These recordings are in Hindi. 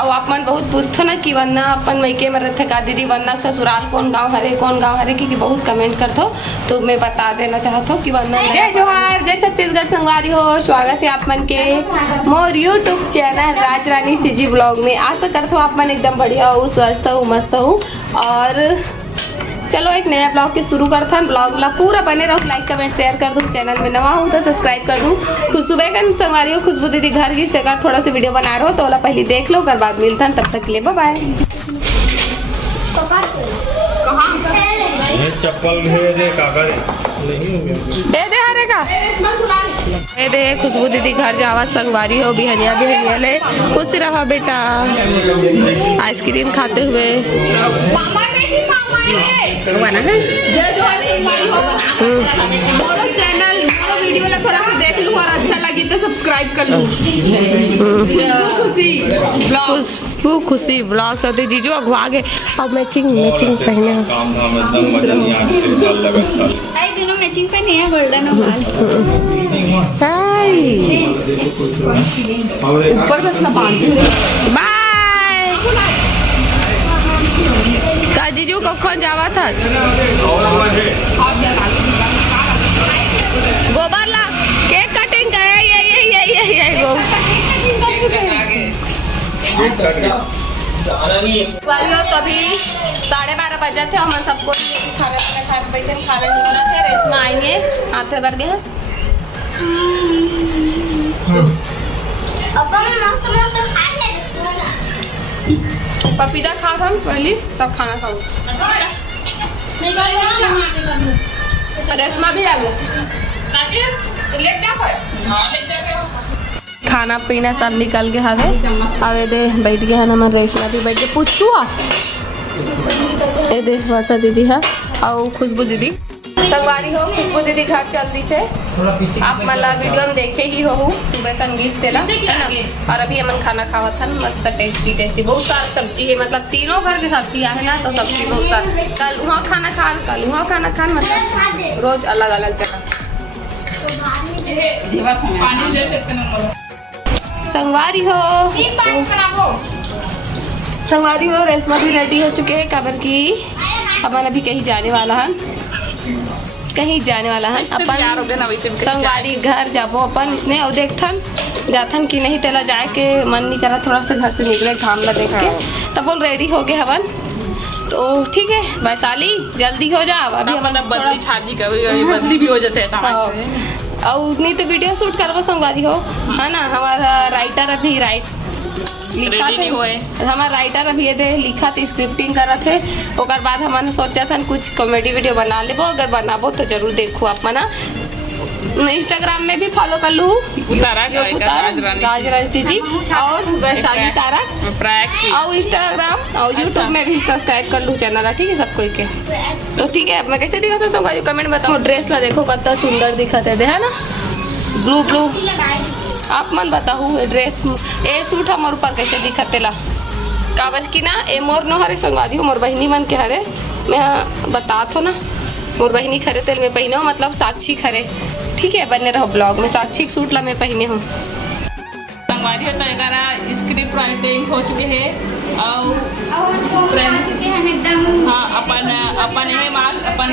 और आप मन बहुत पूछथो ना कि वरना अपन मैके में रहते का दीदी वरना ससुराल कौन गांव हरे कि बहुत कमेंट करथो, तो मैं बता देना चाहत हूँ कि वरना जय जोहार जय छत्तीसगढ़ संगवारी हो। स्वागत है आप मन के मोर यूट्यूब चैनल राज रानी सीजी ब्लॉग में। आशा करता हूँ आप मन एकदम बढ़िया हो, स्वस्थ हो, मस्त हो। और चलो एक नया ब्लॉग के शुरू करते हैं। ब्लॉग पूरा बने रहो, लाइक कमेंट शेयर कर दो। चैनल में नवा हो तो सब्सक्राइब कर दूँ। खुद सुबह का संगवारी हो, खुशबू दीदी घर की कर थोड़ा सा वीडियो बना रहे हो तो ओला पहले देख लो, कर बाद मिलता है। तब तक के लिए बाय बाय। चप्पल दे काका दे दे हरे का दे दे। खुशबू दीदी घर जावा संगवारी हो, बिहनिया बिहनिया ले खुश रहा बेटा। आइसक्रीम खाते हुए चैनल वीडियो ला थोड़ा सा देख लूँ और अच्छा लगी तो सब्सक्राइब कर लूँ। खुशी ब्लॉग सती जीजू अगवा गए। अब मैचिंग पहने मैचिंग पहनी है गोल्डन ऊपर बाय का जीजू कौन जावा था गोबर ला केक कटिंग करे ये गो तो अभी 12:30 बजे थे। हम सबको खाना खा बैठे खाना निकला थे। रेशमा आएंगे आते भर गए। पपीता खा हम पहले तब खाना खाओ। रेशमा भी आ गया। खाना पीना सब निकल के हवे दे बैठ गया है ना। मन रेशमा भी बैठ के पूछ तू ए दे वर्षा दीदी है और खुशबू दीदी संगवारी हो। खुशबू दीदी घर जल्दी से आप मतलब वीडियो में देखे ही हो सुबह कंगीस तेला है ना। और अभी हमन खाना खावा था मस्त टेस्टी बहुत सारा सब्जी है, मतलब तीनों घर की सब्जी है ना। तो सब्जी बहुत सारा कल वहाँ खाना खान कल वहाँ खाना खान, मतलब रोज अलग अलग जगह। संगवारी हो रेशमा भी रेडी हो चुके हैं। कबर की अपन अभी कहीं जाने वाला है अपन संगवारी घर जाबो अपन इसने और देखथन जाथन कि नहीं तेला जाए के मन नहीं करा, थोड़ा सा घर से निकले घाम ला देख के तब बोल रेडी हो गए हवन। तो ठीक है वैशाली जल्दी हो जा। अभी हम बदली छाजी कभी बदली भी हो जाते हैं और नहीं तो वीडियो शूट करबो संगवारी हो है ना। हमारा राइटर अभी लिखा थे हमारा राइटर अभी ये दे लिखा थे स्क्रिप्टिंग करा थे। ओकर बाद हमने सोचा था कुछ कॉमेडी वीडियो बना लेबो। अगर बनाबो तो जरूर देखो आप मना। इंस्टाग्राम में भी फॉलो कर लूँ राज रानी जी और वैशाली तारक और इंस्टाग्राम और यूट्यूब में भी सब्सक्राइब कर लूँ चैनल। ठीक है सब कोई के। तो ठीक है मैं कैसे दिखा था कमेंट बताओ। ड्रेस ला देखो कितना सुंदर दिखते थे है ना, ब्लू आप मन बताओ ड्रेस ए सूट हमारे ऊपर कैसे दिखते ला। काबर की ना ए मोर नो हरे संगवादी हो मोर बहनी मन के हरे मैं बता थो ना। मोर बहनी खरे तेल में पहने हो मतलब साक्षी खरे। ठीक है बने रहो ब्लॉग में। साक्षी सूट ला मैं पहने हूँ संगवारी हो तो स्क्रिप्ट राइटिंग हो चुके हैं और हाँ अपन ये माल अपन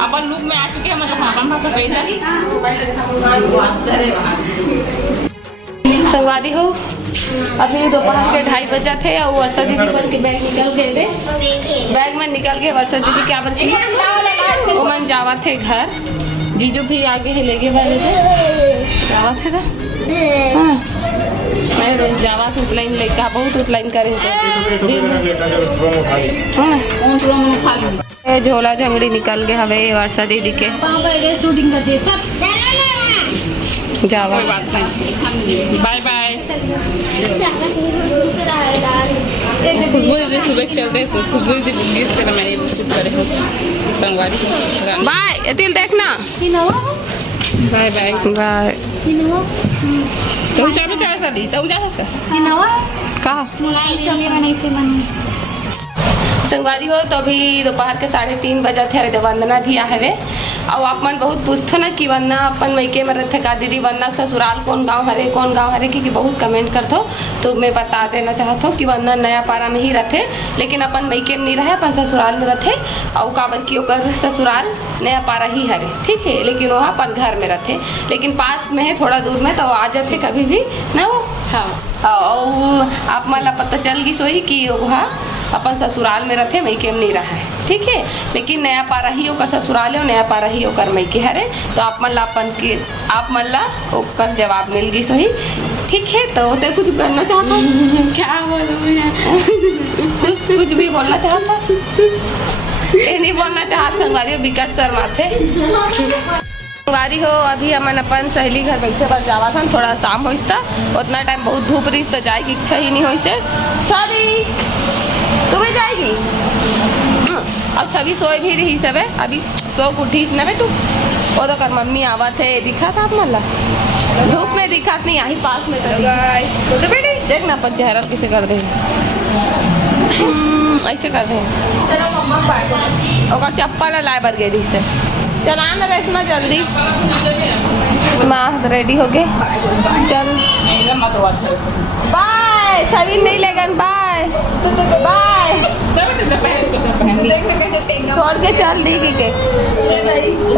अपन लुक में आ चुके हैं, मतलब अपन भाषा कही संगवारी हो। अभी दोपहर के 2:30 बजे थे और वर्षा दीदी बन के बैग निकल गए थे। बैग में निकल के वर्षा दीदी क्या बनती वो मन जावा थे घर। जीजू भी आगे ही लेके वाले थे जावा थे ना। मैं जावा थे उतलाइन लेके बहुत उतलाइन करें झोला झंगड़ी निकल गए हवे वर्षा दीदी के शूटिंग करते जावा। Bye bye. खुशबू दीदी सुबह चलते हैं। खुशबू दीदी किस तरह मैंने शूट करे हो संगवारी। बाय दिल देखना। Bye bye bye. तो चाबी क्या साली तो जा सकता कहा संगवारी हो तो अभी दोपहर के 3:30 बजे थे वंदना भी आवे और आप मन बहुत पूछथो ना कि वंदना अपन मैके में रहते का दीदी वंदना के ससुराल कौन गांव हरे क्योंकि बहुत कमेंट करथो तो मैं बता देना चाहत हूँ कि वंदना नया पारा में ही रहते लेकिन अपन मैके में नहीं रहे अपन ससुराल में रहते और काबर की ओकर ससुराल नया पारा ही हरे ठीक है लेकिन वहाँ अपन घर में रहते लेकिन पास में है थोड़ा दूर में तो आ जाते कभी भी ना वो हाँ और आप मन ला पता चल गई सोई कि वहाँ अपन ससुराल में रहते मैके में नहीं रहा है ठीक है लेकिन नया पारा ही ओकर ससुराल है नया पारा ही ओकर मैके हरे तो आप मन ला ओकर जवाब मिल गई सोही ठीक है तो ते कुछ करना चाहता क्या बोलूँ कुछ भी बोलना चाहता ये नहीं बोलना चाहत संगवारी विकट शर्मा थे संगवारी हो अभी हमन अपन सहेली घर बैठे पर जावा था थोड़ा शाम होइस था उतना टाइम बहुत धूप रही तो जाए की इच्छा ही नहीं होइस छवि तू भी जाएगी अब छवि सोए भी रही सब अभी सो उठी न बेटू वो तो कर मम्मी आवा थे दिखा था मतलब धूप में दिखा नहीं आई पास में तो बेटी देख ना अपन चेहरा किसे कर दे ऐसे कर दे और चप्पल लाए बर गई से चला ना रेशमा जल्दी माँ रेडी हो गए चल बाय छवि नहीं लेगन बाय बाय छोड़ के चल दी के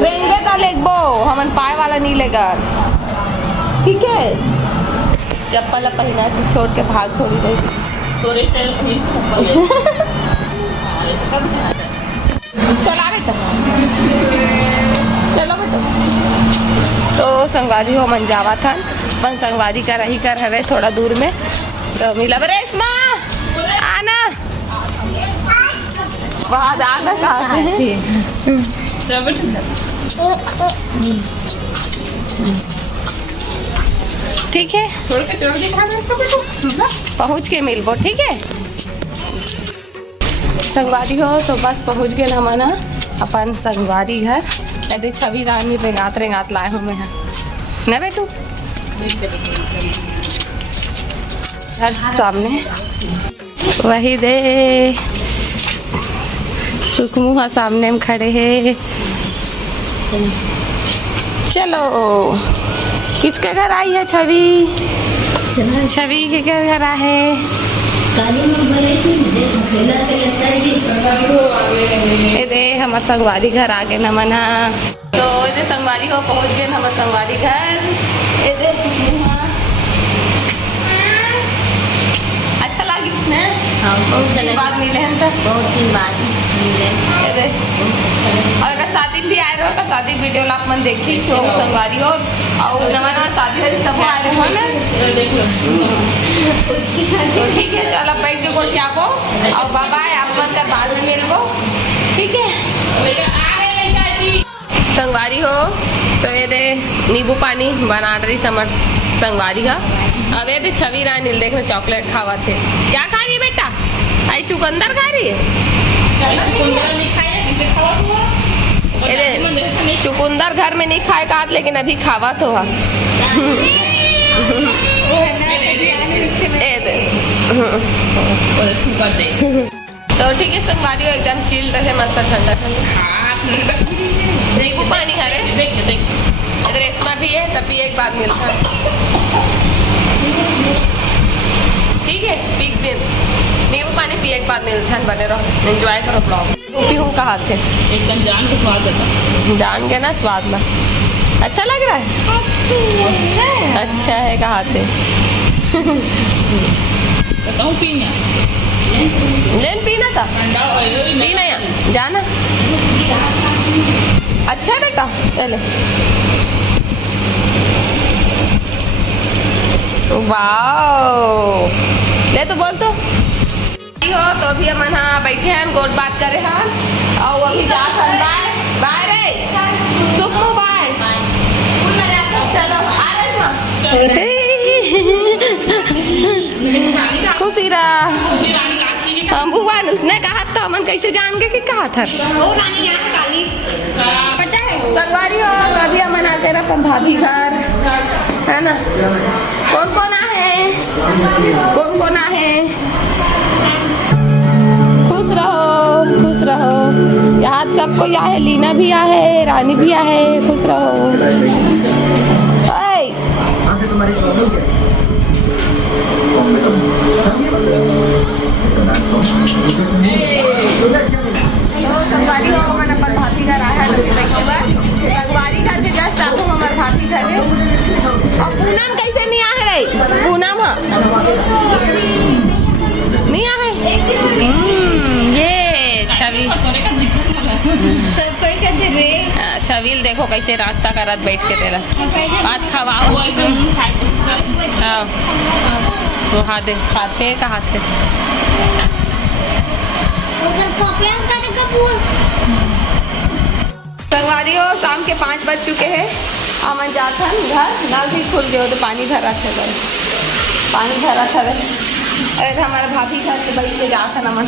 रेंगे का लेगबो हमन पाए वाला नहीं लेगा ठीक है चप्पल पहना छोड़ के भाग थोड़ी देर चला बेटा चलो बेटा तो संगवारी हो मन जावा था अपन संगवारी का रही कर हवे थोड़ा दूर में तो मिला रेशमा आना बाद आना कहाँ ठीक है पहुँच के मिलबो ठीक है संगवारी हो तो बस पहुँच गए हम ना अपन संगवारी घर यदि छवि रानी रेंगात लाए हूँ मैं न बेटू घर सामने वही दे सुखमुहा सामने में खड़े हैं चलो किसके घर आई है छवि छवि के घर है दे हमार संगवारी घर आ गए न मना तो ये संगवारी को पहुंच गए हमारे संगवारी घर अच्छा लगी ना हाँ बहुत दिन बाद मिले हैं तो बहुत दिन बाद मिले और अगर शादी भी आए रहो अगर शादी वीडियो आप मन देखी छो संगवारी हो और नवा नवा शादी सब आए रहो ना तो ठीक है चलो बैठ के गोल क्या को और बाय आप मन का बाद में मिलबो ठीक है संगवारी हो तो ये दे नींबू पानी बना रही समर संगवारी का अब ये दे छवि रानी देखने चॉकलेट खावा थे क्या खा रही है बेटा आई चुकंदर खा रही है चुकंदर घर में नहीं खाए का लेकिन अभी खावा तो तो ठीक है संगवारी एकदम चिल रहे मस्त ठंडा ठंडा नींबू पानी खा रहे रेशमा भी है तब भी एक बार मिलता ठीक है पीक दिन नींबू पानी पिए एक बार मिलता है बने रहो एंजॉय करो ब्लॉग भी हूँ कहा थे एकदम जान के स्वाद देता जान के ना स्वाद में अच्छा लग रहा है अच्छा है कहा थे बताऊँ पीना लेन पीना था पीना यहाँ जाना अच्छा बेटा चले वाओ ले तो बोल तो हो तो अभी हम यहाँ बैठे हैं गोट बात करे हैं और अभी जा बाय बाय रे सुखमु बाय चलो आ रहे खुशी रहा हम भगवान उसने कहा था मन कैसे जान के कि कहा था वो रानी यहाँ काली पता है संगवारी हो तो अभी हम आते रहे भाभी घर है ना कौन कौन है खुश रहो खुश रहो। यहाँ सब कोई आहे, लीना भी आहे, रानी भी आहे, खुश रहो। ओए संगवारी हो हमारे पर भाभी घर आया संगवारी घर के जस्ट आगू हमारे भाभी घर है। और पूनम कैसे नहीं आ है? पूनम नहीं आ है। ये छवि सब कोई कहते रे छविल देखो कैसे नाश्ता करत बैठ के तेरा बात खवाओ। हाँ वो हाथ खाते का हाथ संगवारी हो शाम के 5 बज चुके हैं। अमन जाता घर नल भी खुल गए तो पानी भरा था घर, पानी भरा था। अरे हमारे भाभी घर से बैठ के जाता न मन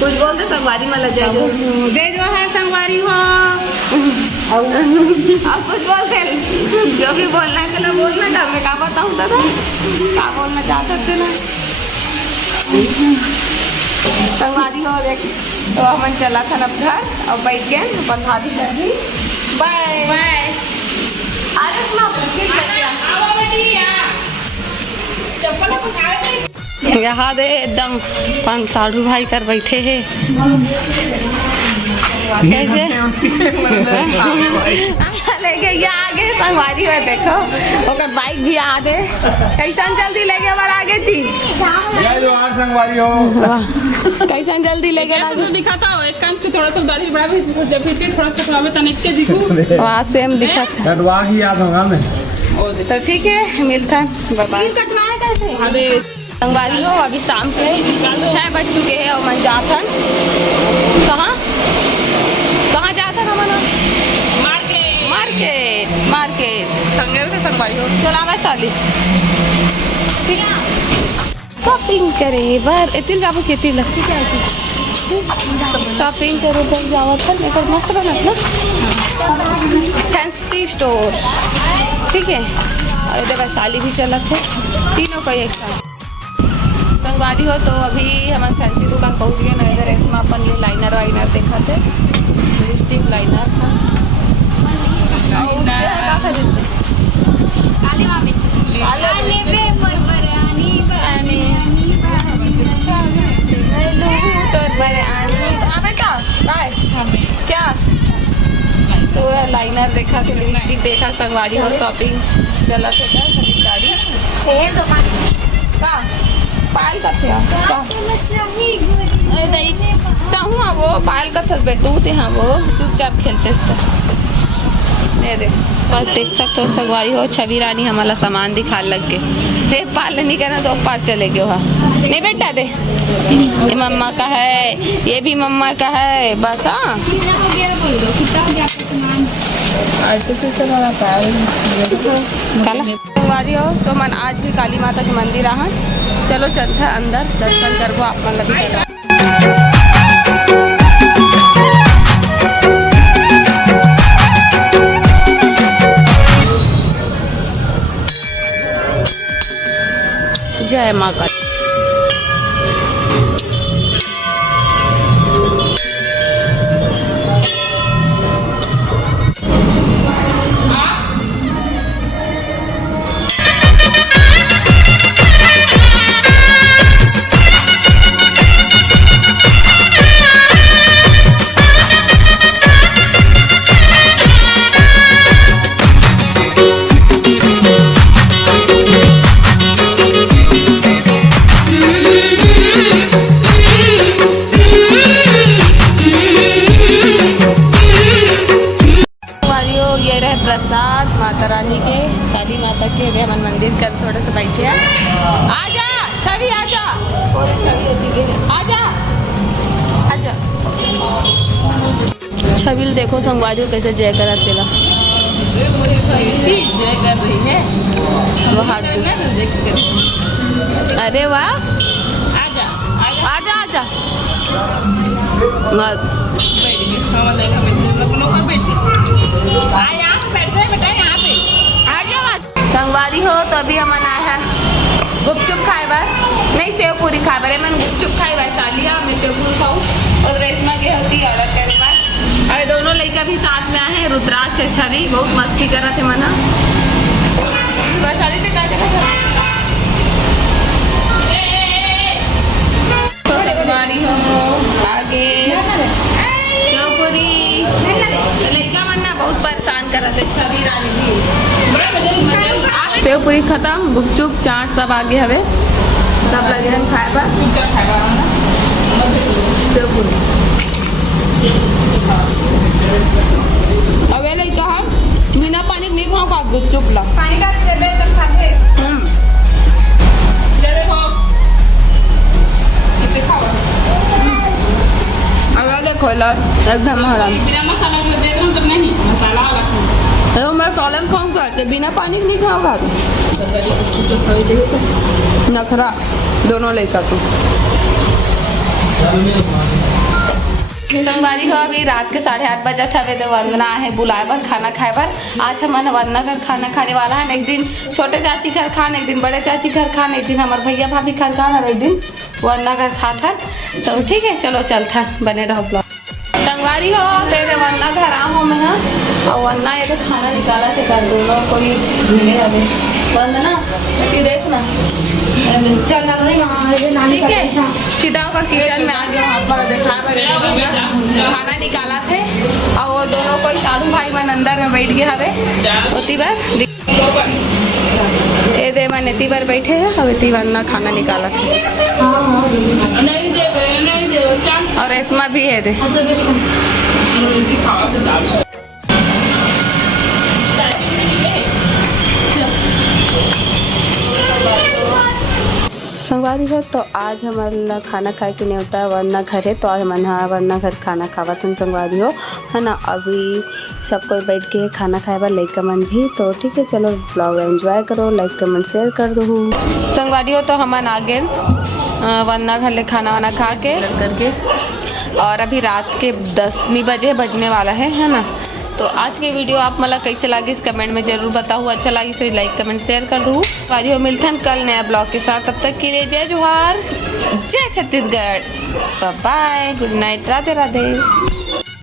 कुछ बोलते संगवारी में लग जाएगा दे जो है संगवारी हो आप कुछ बोलते जो भी बोलना है चलो बोलना था। मैं क्या बताऊँ दादा क्या बोलना चाहते थे ना संगवारी हो देख। तो अमन चला था अब घर और बैठ गए अपन भाभी कर दी। Bye bye. अरे यहाँ दे एकदम साधु भाई कर बैठे हैं कैसे लेके ये आगे संगवारी में देखो ओकर बाइक भी आगे कैसन जल्दी लेके हमारे आगे थी। संगवारी हो कैसन जल्दी लेके तो दिखाता हो एक कान से थोड़ा सा दाढ़ी बढ़ा भी जब भी थोड़ा सा थोड़ा तनिक के दिखू वहाँ से हम दिखा कटवा ही याद होगा मैं। तो ठीक है मिलता है बाय बाय। अरे संगवारी हो अभी शाम के 6 बज चुके हैं और मन जाथन कहाँ कहाँ जाथन हम मार्केट मार्केट संगेर से संगवारी हो चलावा साली शॉपिंग करे बर इतिल जाबो केती लगती क्या शॉपिंग करे बर जावत था लेकर मस्त बनत ना फैंसी स्टोर ठीक है। और इधर वैशाली भी चलत है तीनों का एक साथ संगवारी हो। तो अभी हमारे फैंसी दुकान पहुंच गए ना। इधर इसमें अपन ये लाइनर वाइनर देखा थे लिपस्टिक लाइनर था क्या तो लाइनर देखा थे लिपस्टिक देखा संगवारी हो। शॉपिंग चला था खरीदारी का पायल का थे कहूँ वो पायल का था बेटू थे हाँ वो चुपचाप खेलते ये देख बस देख सकते हो संगवारी हो। छवि रानी हमारा सामान दिखा लग गए थे पाल नहीं करना तो पार चले गए वहाँ नहीं बेटा दे ये मम्मा का है ये भी मम्मा का है बस। हाँ संगवारी हो तो मन आज भी काली माता के मंदिर आ चलो चलते हैं अंदर दर्शन करबो आप मन लगी। जय माता प्रसाद माता रानी के काली माता के अभी हम मंदिर कर थोड़ा सा बैठे हैं। आजा छवि आजा और छवि होती है आजा आजा छविल देखो संगवारी कैसे जय करा तेला जय कर रही है वो हाथ अरे वाह आजा आजा आजा संगवारी हो तो अभी हम आया है गुपचुप खाए बार नहीं सेव पूरी खाए बार मैं गुपचुप खाई वैशाली मैं सेव पूरी खाऊँ और रेशमा के होती ऑर्डर करे बाद। अरे दोनों लड़का भी साथ में आए हैं, रुद्राक्ष छरी बहुत मस्ती कर रहे थे मना बस सारी से संगवारी हो आगे पूरी लड़का मन्ना बहुत परेशान कर रहे थे। छवि रानी भी सेव पूरी खत्म, गुपचुप चाट सब आगे हवे, सब लगे हम खाए बा सेव पूरी। अब ये लड़का हम बिना पानी नहीं खाओ का गुपचुप ला पानी का सेबे तब खाते देखो एकदम हराम। बिना मसाला के दे दूं तब नहीं मसाला वाला अरे मैं सोलम खाऊंगा तो बिना पानी नहीं खाऊंगा नखरा दोनों लड़का को। संगवारी हो अभी रात के 8:30 बजे थे तो वंदना है बुलाए पर खाना खाए पर। आज हमारे वंदना घर खाना खाने वाला है। एक दिन छोटे चाची घर खान, एक दिन बड़े चाची घर खान, एक दिन हमारे भैया भाभी घर खान और एक दिन वंदना घर खा था। तो ठीक है चलो चलता बने रहो ब्लॉग। संगवारी हो तेरे वंदना घर आओ मैं हाँ और वंदना ये तो खाना निकाला थे कर दोनों कोई झूले अभी वंदना ये देखना चल ठीक है सीधा होकर किचन में आगे वहाँ पर देखा खाना निकाला थे और वो दोनों कोई साधु भाई मन अंदर में बैठ गया हवे उती बार ये दे मन इतनी बार बैठे हैं और इतनी बार ना खाना निकाला था नहीं दे और रेशमा भी है दे संगवारी हो तो आज हमारा खाना खाए के नहीं होता है वरना घर है तो आज मन वरना घर खाना खावा था संगवारी हो है ना। अभी सब कोई बैठ के खाना खाए बा लाइक कमेंट भी तो ठीक है चलो ब्लॉग एंजॉय करो लाइक कमेंट शेयर कर दो। संगवारी हो तो हमन आगे वरना घर ले खाना वाना खा के करके और अभी रात के 10 बजे बजने वाला है ना। तो आज की वीडियो आप मतलब कैसे लगी इस कमेंट में जरूर बताओ। अच्छा लगी तो लाइक कमेंट शेयर कर दूँ। वारियो मिलते हैं कल नया ब्लॉग के साथ, तब तक के लिए जय जोहार जय Chhattisgarh bye good night Radhe Radhe.